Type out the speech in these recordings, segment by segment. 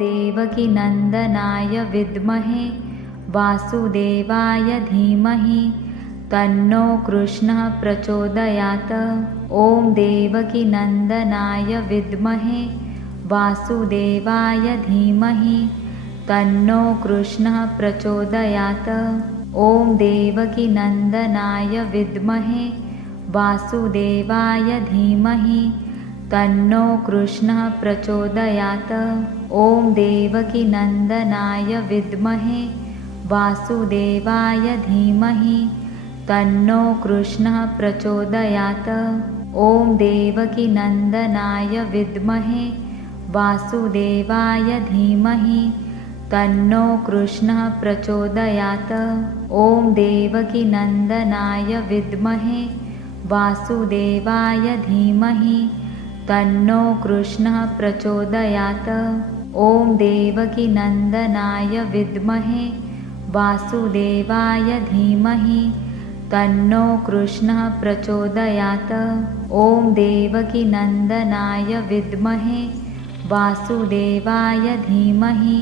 देवकीनन्दनाय विद्महे वासुदेवाय धीमहि तन्नो कृष्णः प्रचोदयात्। ॐ देवकीनन्दनाय विद्महे वासुदेवाय धीमहि तन्नो कृष्णः प्रचोदयात्। ॐ देवकीनन्दनाय विद्महे वासुदेवाय धीमहि तन्नो कृष्णः प्रचोदयात्। ॐ देवकीनन्दनाय विद्महे वासुदेवाय धीमहि तन्नो कृष्णः प्रचोदयात्। ॐ देवकीनन्दनाय विद्महे वासुदेवाय धीमहि तन्नो कृष्णः प्रचोदयात्। ॐ देवकीनन्दनाय विद्महे वासुदेवाय धीमहि तन्नो कृष्णः प्रचोदयात्। ॐ देवकीनन्दनाय विद्महे वासुदेवाय धीमहि तन्नो कृष्णः प्रचोदयात्। ॐ देवकीनन्दनाय विद्महे वासुदेवाय धीमहि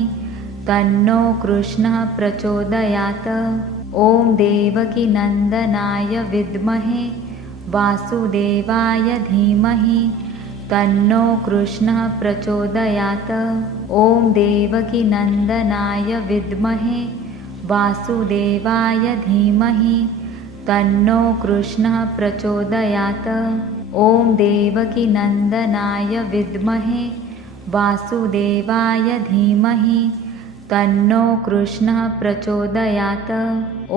तन्नो कृष्णः प्रचोदयात्। ॐ देवकीनन्दनाय विद्महे वासुदेवाय धीमहि तन्नो कृष्णः प्रचोदयात्। ॐ देवकीनन्दनाय विद्महे वासुदेवाय धीमहि तन्नो कृष्णः प्रचोदयात्। ॐ देवकीनन्दनाय विद्महे वासुदेवाय धीमहि तन्नो कृष्णः प्रचोदयात्।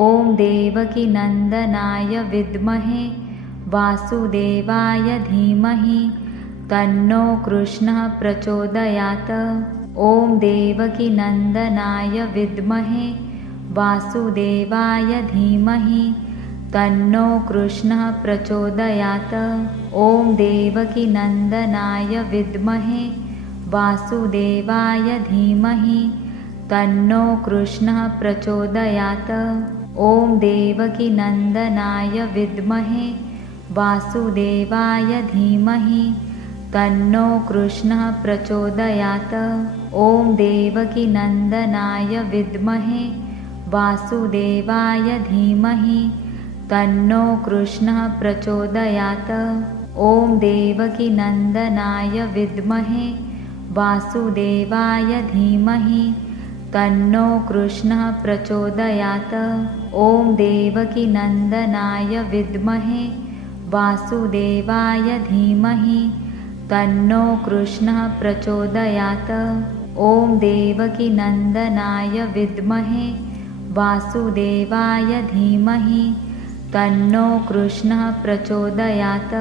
ॐ देवकीनन्दनाय विद्महे वासुदेवाय धीमहि तन्नो कृष्णः प्रचोदयात्। ॐ देवकीनन्दनाय विद्महे वासुदेवाय धीमहि तन्नो कृष्णः प्रचोदयात्। ॐ देवकीनन्दनाय विद्महे वासुदेवाय धीमहि तन्नो कृष्णः प्रचोदयात्। ॐ देवकीनन्दनाय विद्महे वासुदेवाय धीमहि तन्नो कृष्णः प्रचोदयात्। ॐ देवकीनन्दनाय विद्महे वासुदेवाय धीमहि तन्नो कृष्णः प्रचोदयात्। ॐ देवकीनन्दनाय विद्महे वासुदेवाय धीमहि तन्नो कृष्णः प्रचोदयात्। ॐ देवकीनन्दनाय विद्महे वासुदेवाय धीमहि तन्नो कृष्णः प्रचोदयात्। ॐ देवकीनन्दनाय विद्महे वासुदेवाय धीमहि तन्नो कृष्णः प्रचोदयात्।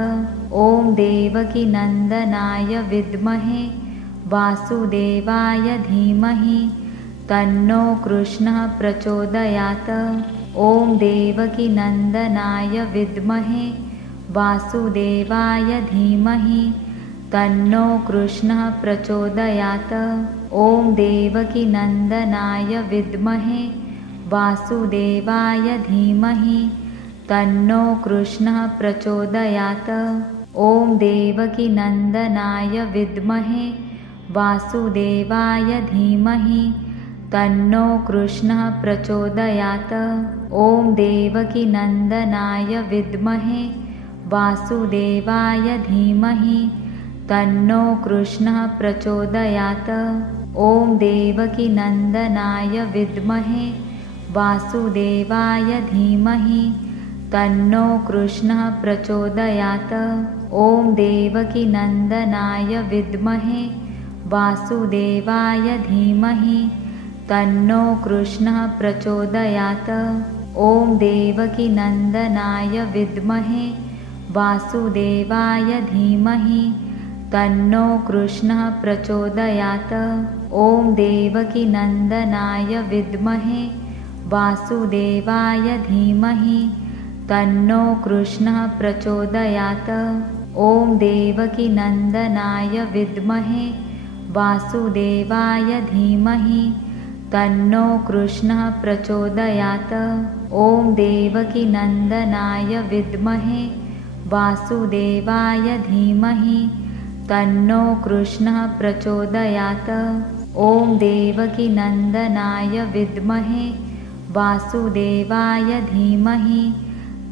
ॐ देवकीनन्दनाय विद्महे वासुदेवाय धीमहि तन्नो कृष्णः प्रचोदयात्। ॐ देवकीनन्दनाय विद्महे वासुदेवाय धीमहि तन्नो कृष्णः प्रचोदयात्। ॐ देवकीनन्दनाय विद्महे वासुदेवाय धीमहि तन्नो कृष्णः प्रचोदयात्। ॐ देवकीनन्दनाय विद्महे वासुदेवाय धीमहि तन्नो कृष्णः प्रचोदयात्। ॐ देवकीनन्दनाय विद्महे वासुदेवाय धीमहि तन्नो कृष्णः प्रचोदयात्। ॐ देवकीनन्दनाय विद्महे वासुदेवाय धीमहि तन्नो कृष्णः प्रचोदयात्। ॐ देवकीनन्दनाय विद्महे वासुदेवाय धीमहि तन्नो कृष्णः प्रचोदयात्। ॐ देवकीनन्दनाय विद्महे वासुदेवाय धीमहि तन्नो कृष्णः प्रचोदयात्। ॐ देवकीनन्दनाय विद्महे वासुदेवाय धीमहि तन्नो कृष्णः प्रचोदयात्। ॐ देवकीनन्दनाय विद्महे वासुदेवाय धीमहि तन्नो कृष्णः प्रचोदयात्। ॐ देवकीनन्दनाय विद्महे वासुदेवाय धीमहि तन्नो कृष्णः प्रचोदयात्। ॐ देवकीनन्दनाय विद्महे वासुदेवाय धीमहि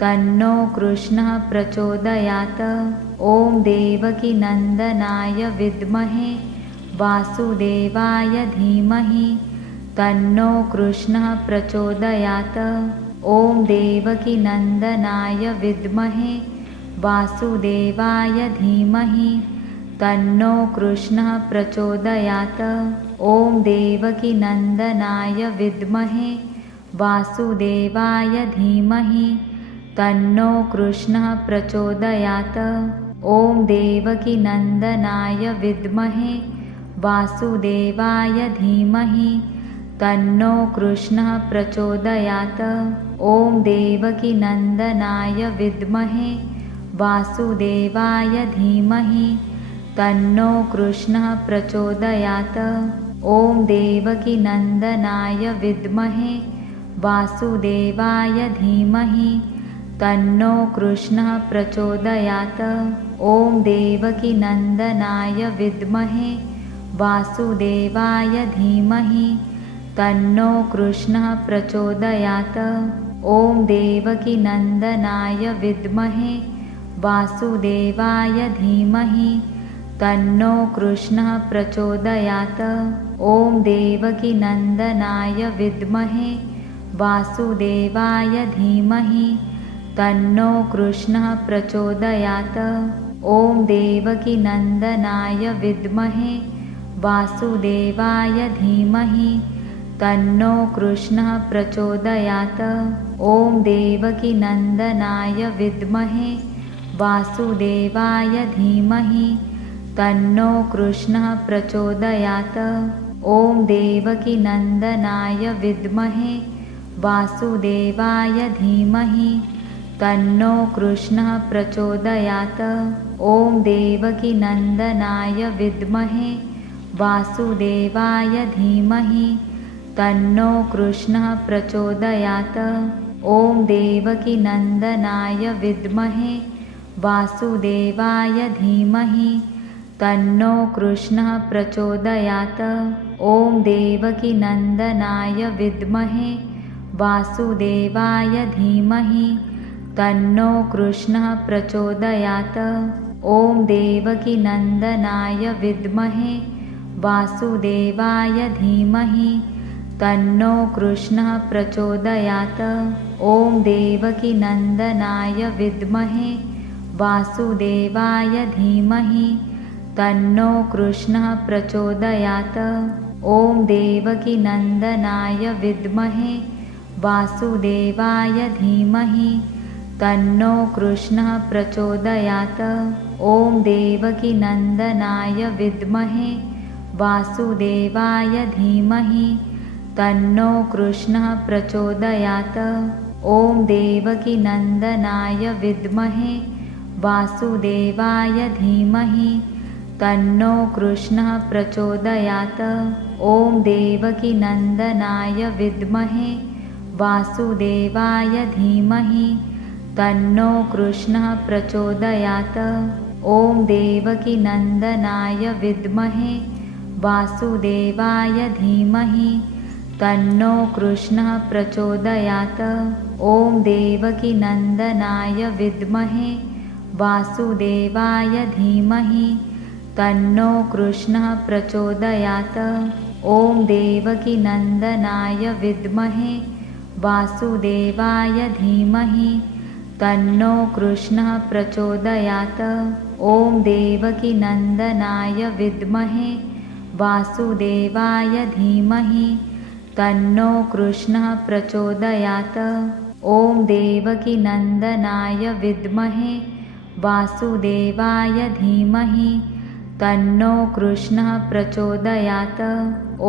तन्नो कृष्णः प्रचोदयात्। ॐ देवकीनन्दनाय विद्महे वासुदेवाय धीमहि तन्नो कृष्णः प्रचोदयात्। ॐ देवकीनन्दनाय विद्महे वासुदेवाय धीमहि तन्नो कृष्णः प्रचोदयात्। ॐ देवकीनन्दनाय विद्महे वासुदेवाय धीमहि तन्नो कृष्णः प्रचोदयात्। ॐ देवकीनन्दनाय विद्महे वासुदेवाय धीमहि तन्नो कृष्णः प्रचोदयात्। ॐ देवकीनन्दनाय विद्महे वासुदेवाय धीमहि तन्नो कृष्णः प्रचोदयात्। ॐ देवकीनन्दनाय विद्महे वासुदेवाय धीमहि तन्नो कृष्णः प्रचोदयात्। ॐ देवकीनन्दनाय विद्महे वासुदेवाय धीमहि तन्नो कृष्णः प्रचोदयात्। ॐ देवकीनन्दनाय विद्महे वासुदेवाय धीमहि तन्नो कृष्णः प्रचोदयात्। ॐ देवकीनन्दनाय विद्महे वासुदेवाय धीमहि तन्नो कृष्णः प्रचोदयात्। ॐ देवकीनन्दनाय विद्महे वासुदेवाय धीमहि तन्नो कृष्णः प्रचोदयात्। ॐ देवकीनन्दनाय विद्महे वासुदेवाय धीमहि तन्नो कृष्णः प्रचोदयात्। ॐ देवकीनन्दनाय विद्महे वासुदेवाय धीमहि तन्नो कृष्णः प्रचोदयात्। ॐ देवकीनन्दनाय विद्महे वासुदेवाय धीमहि तन्नो कृष्णः प्रचोदयात्। ॐ देवकीनन्दनाय विद्महे वासुदेवाय धीमहि तन्नो कृष्णः प्रचोदयात्। ॐ देवकीनन्दनाय विद्महे वासुदेवाय धीमहि तन्नो कृष्णः प्रचोदयात्। ॐ देवकीनन्दनाय विद्महे वासुदेवाय धीमहि तन्नो कृष्णः प्रचोदयात्। ॐ देवकीनन्दनाय विद्महे वासुदेवाय धीमहि तन्नो कृष्णः प्रचोदयात्। ॐ देवकीनन्दनाय विद्महे वासुदेवाय धीमहि तन्नो कृष्णः प्रचोदयात्। ॐ देवकीनन्दनाय विद्महे वासुदेवाय धीमहि तन्नो कृष्णः प्रचोदयात्। ॐ देवकीनन्दनाय विद्महे वासुदेवाय धीमहि तन्नो कृष्णः प्रचोदयात्। ॐ देवकीनन्दनाय विद्महे वासुदेवाय धीमहि तन्नो कृष्णः प्रचोदयात्। ॐ देवकीनन्दनाय विद्महे वासुदेवाय धीमहि तन्नो कृष्णः प्रचोदयात्। ॐ देवकीनन्दनाय विद्महे वासुदेवाय धीमहि तन्नो कृष्णः प्रचोदयात्। ॐ देवकीनन्दनाय विद्महे वासुदेवाय धीमहि तन्नो कृष्णः प्रचोदयात्। ॐ देवकीनन्दनाय विद्महे वासुदेवाय धीमहि तन्नो कृष्णः प्रचोदयात्। ॐ देवकीनन्दनाय विद्महे वासुदेवाय धीमहि तन्नो कृष्णः प्रचोदयात्।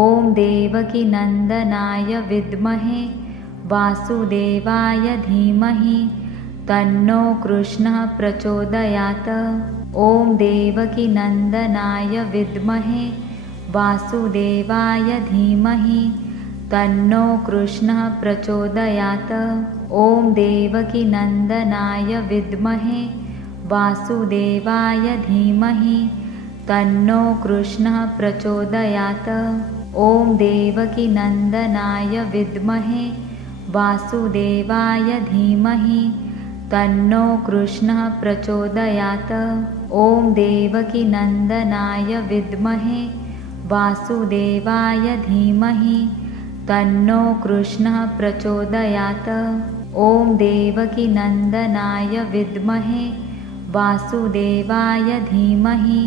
ॐ देवकीनन्दनाय विद्महे वासुदेवाय धीमहि तन्नो कृष्णः प्रचोदयात्। ॐ देवकीनन्दनाय विद्महे वासुदेवाय धीमहि तन्नो कृष्णः प्रचोदयात्। ॐ देवकीनन्दनाय विद्महे वासुदेवाय धीमहि तन्नो कृष्णः प्रचोदयात्। ॐ देवकीनन्दनाय विद्महे वासुदेवाय धीमहि तन्नो कृष्णः प्रचोदयात्। ॐ देवकीनन्दनाय विद्महे वासुदेवाय धीमहि तन्नो कृष्णः प्रचोदयात्। ॐ देवकीनन्दनाय विद्महे वासुदेवाय धीमहि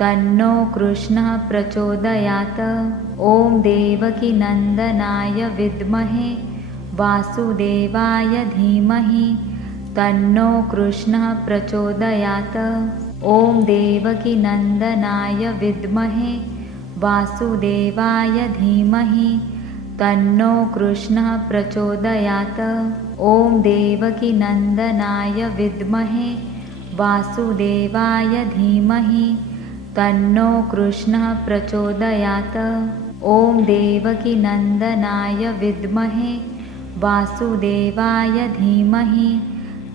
तन्नो कृष्णः प्रचोदयात्। ॐ देवकीनन्दनाय विद्महे वासुदेवाय धीमहि तन्नो कृष्णः प्रचोदयात्। ॐ देवकीनन्दनाय विद्महे वासुदेवाय धीमहि तन्नो कृष्णः प्रचोदयात्। ॐ देवकीनन्दनाय विद्महे वासुदेवाय धीमहि तन्नो कृष्णः प्रचोदयात्। ॐ देवकीनन्दनाय विद्महे वासुदेवाय धीमहि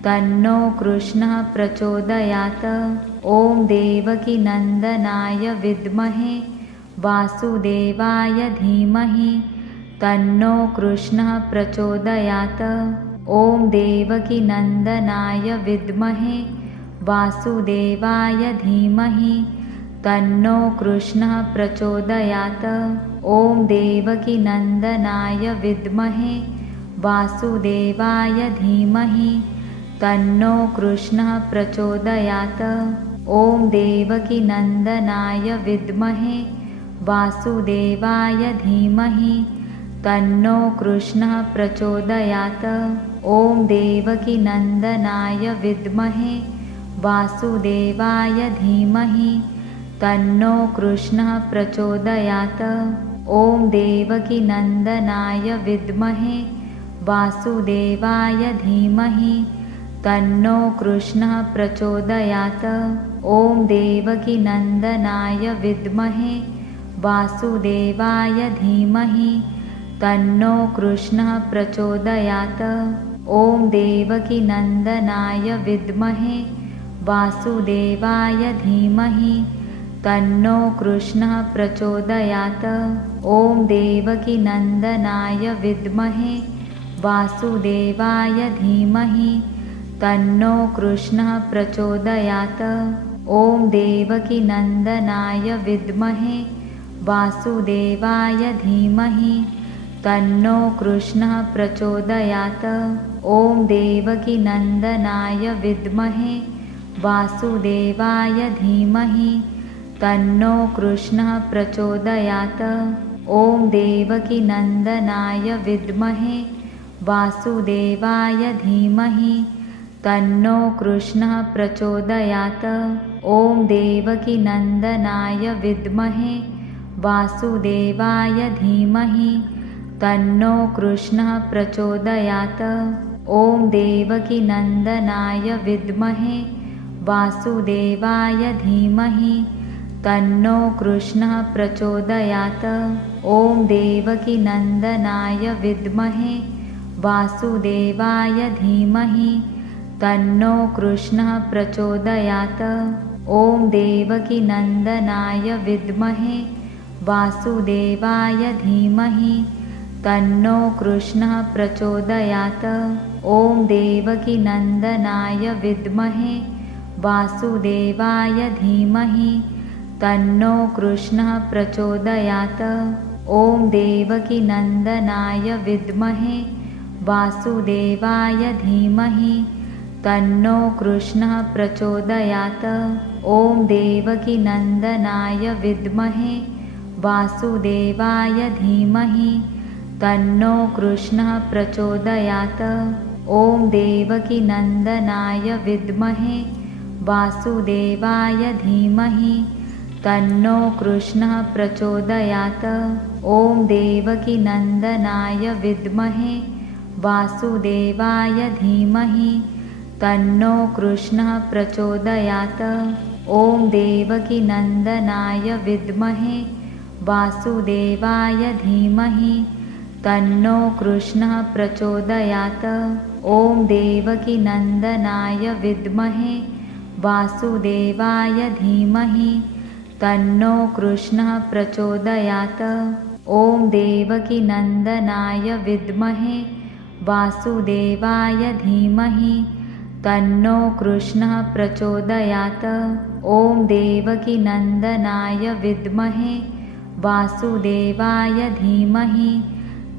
तन्नो कृष्णः प्रचोदयात्। ॐ देवकीनन्दनाय विद्महे वासुदेवाय धीमहि तन्नो कृष्णः प्रचोदयात्। ॐ देवकीनन्दनाय विद्महे वासुदेवाय धीमहि तन्नो कृष्णः प्रचोदयात्। ॐ देवकीनन्दनाय विद्महे वासुदेवाय धीमहि तन्नो कृष्णः प्रचोदयात्। ॐ देवकीनन्दनाय विद्महे वासुदेवाय धीमहि तन्नो कृष्णः प्रचोदयात्। ॐ देवकीनन्दनाय विद्महे वासुदेवाय धीमहि तन्नो कृष्णः प्रचोदयात्। ॐ देवकीनन्दनाय विद्महे वासुदेवाय धीमहि तन्नो कृष्णः प्रचोदयात्। ॐ देवकीनन्दनाय विद्महे वासुदेवाय धीमहि तन्नो कृष्णः प्रचोदयात्। ॐ देवकीनन्दनाय विद्महे वासुदेवाय धीमहि तन्नो कृष्णः प्रचोदयात्। ॐ देवकीनन्दनाय विद्महे वासुदेवाय धीमहि तन्नो कृष्णः प्रचोदयात्। ॐ देवकीनन्दनाय विद्महे वासुदेवाय धीमहि तन्नो कृष्णः प्रचोदयात्। ॐ देवकीनन्दनाय विद्महे वासुदेवाय धीमहि तन्नो कृष्णः प्रचोदयात्। ॐ देवकीनन्दनाय विद्महे वासुदेवाय धीमहि तन्नो कृष्णः प्रचोदयात्। ॐ देवकीनन्दनाय विद्महे वासुदेवाय धीमहि तन्नो कृष्णः प्रचोदयात्। ॐ देवकीनन्दनाय विद्महे वासुदेवाय धीमहि तन्नो कृष्णः प्रचोदयात्। ॐ देवकीनन्दनाय विद्महे वासुदेवाय धीमहि तन्नो कृष्णः प्रचोदयात्। ॐ देवकीनन्दनाय विद्महे वासुदेवाय धीमहि तन्नो कृष्णः प्रचोदयात्। ॐ देवकीनन्दनाय विद्महे वासुदेवाय धीमहि तन्नो कृष्णः प्रचोदयात्। ॐ देवकीनन्दनाय विद्महे वासुदेवाय धीमहि तन्नो कृष्णः प्रचोदयात्। ॐ देवकीनन्दनाय विद्महे वासुदेवाय धीमहि तन्नो कृष्णः प्रचोदयात्। ॐ देवकीनन्दनाय विद्महे वासुदेवाय धीमहि तन्नो कृष्णः प्रचोदयात्। ॐ देवकीनन्दनाय विद्महे वासुदेवाय धीमहि तन्नो कृष्णः प्रचोदयात्। ॐ देवकीनन्दनाय विद्महे वासुदेवाय धीमहि तन्नो कृष्णः प्रचोदयात्। ॐ देवकीनन्दनाय विद्महे वासुदेवाय धीमहि तन्नो कृष्णः प्रचोदयात्। ॐ देवकीनन्दनाय विद्महे वासुदेवाय धीमहि तन्नो कृष्णः प्रचोदयात्। ॐ देवकीनन्दनाय विद्महे वासुदेवाय धीमहि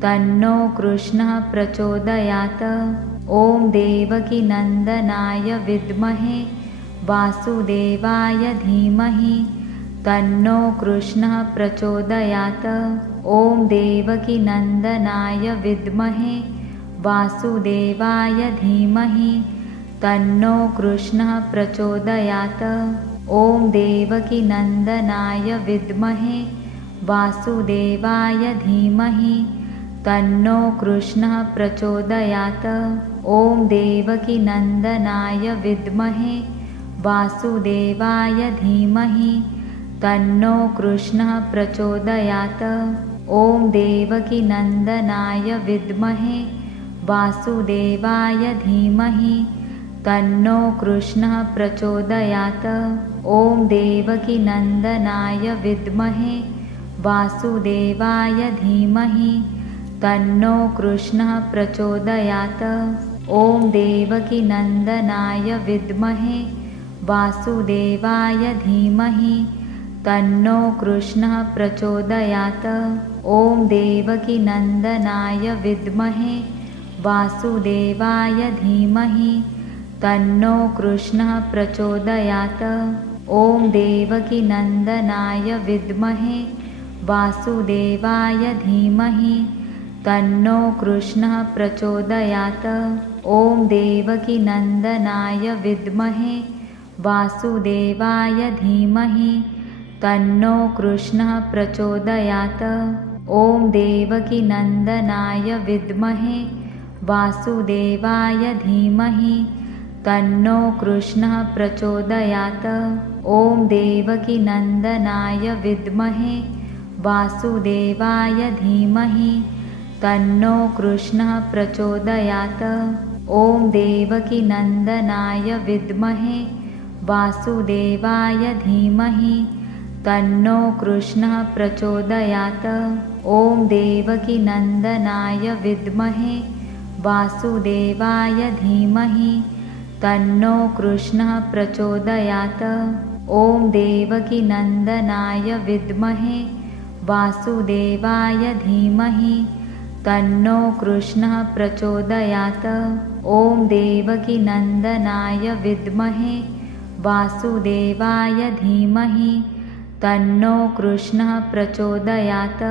तन्नो कृष्णः प्रचोदयात्। ॐ देवकीनन्दनाय विद्महे वासुदेवाय धीमहि तन्नो कृष्णः प्रचोदयात्। ॐ देवकीनन्दनाय विद्महे वासुदेवाय धीमहि तन्नो कृष्णः प्रचोदयात्। ॐ देवकीनन्दनाय विद्महे वासुदेवाय धीमहि तन्नो कृष्णः प्रचोदयात्। ॐ देवकीनन्दनाय विद्महे वासुदेवाय धीमहि तन्नो कृष्णः प्रचोदयात्। ॐ देवकीनन्दनाय विद्महे वासुदेवाय धीमहि तन्नो कृष्णः प्रचोदयात्। ॐ देवकीनन्दनाय विद्महे वासुदेवाय धीमहि तन्नो कृष्णः प्रचोदयात्। ॐ देवकीनन्दनाय विद्महे वासुदेवाय धीमहि तन्नो कृष्णः प्रचोदयात्। ॐ देवकीनन्दनाय विद्महे वासुदेवाय धीमहि तन्नो कृष्णः प्रचोदयात्। ॐ देवकीनन्दनाय विद्महे वासुदेवाय धीमहि तन्नो कृष्णः प्रचोदयात्। ॐ देवकीनन्दनाय विद्महे वासुदेवाय धीमहि तन्नो कृष्णः प्रचोदयात्। ॐ देवकीनन्दनाय विद्महे वासुदेवाय धीमहि तन्नो कृष्णः प्रचोदयात्। ॐ देवकीनन्दनाय विद्महे वासुदेवाय धीमहि तन्नो कृष्णः प्रचोदयात्। ॐ देवकीनन्दनाय विद्महे वासुदेवाय धीमहि तन्नो कृष्णः प्रचोदयात्। ॐ देवकीनन्दनाय विद्महे वासुदेवाय धीमहि तन्नो कृष्णः प्रचोदयात्। ॐ देवकीनन्दनाय विद्महे वासुदेवाय धीमहि तन्नो कृष्णः प्रचोदयात्। ॐ देवकीनन्दनाय विद्महे वासुदेवाय धीमहि तन्नो कृष्णः प्रचोदयात्।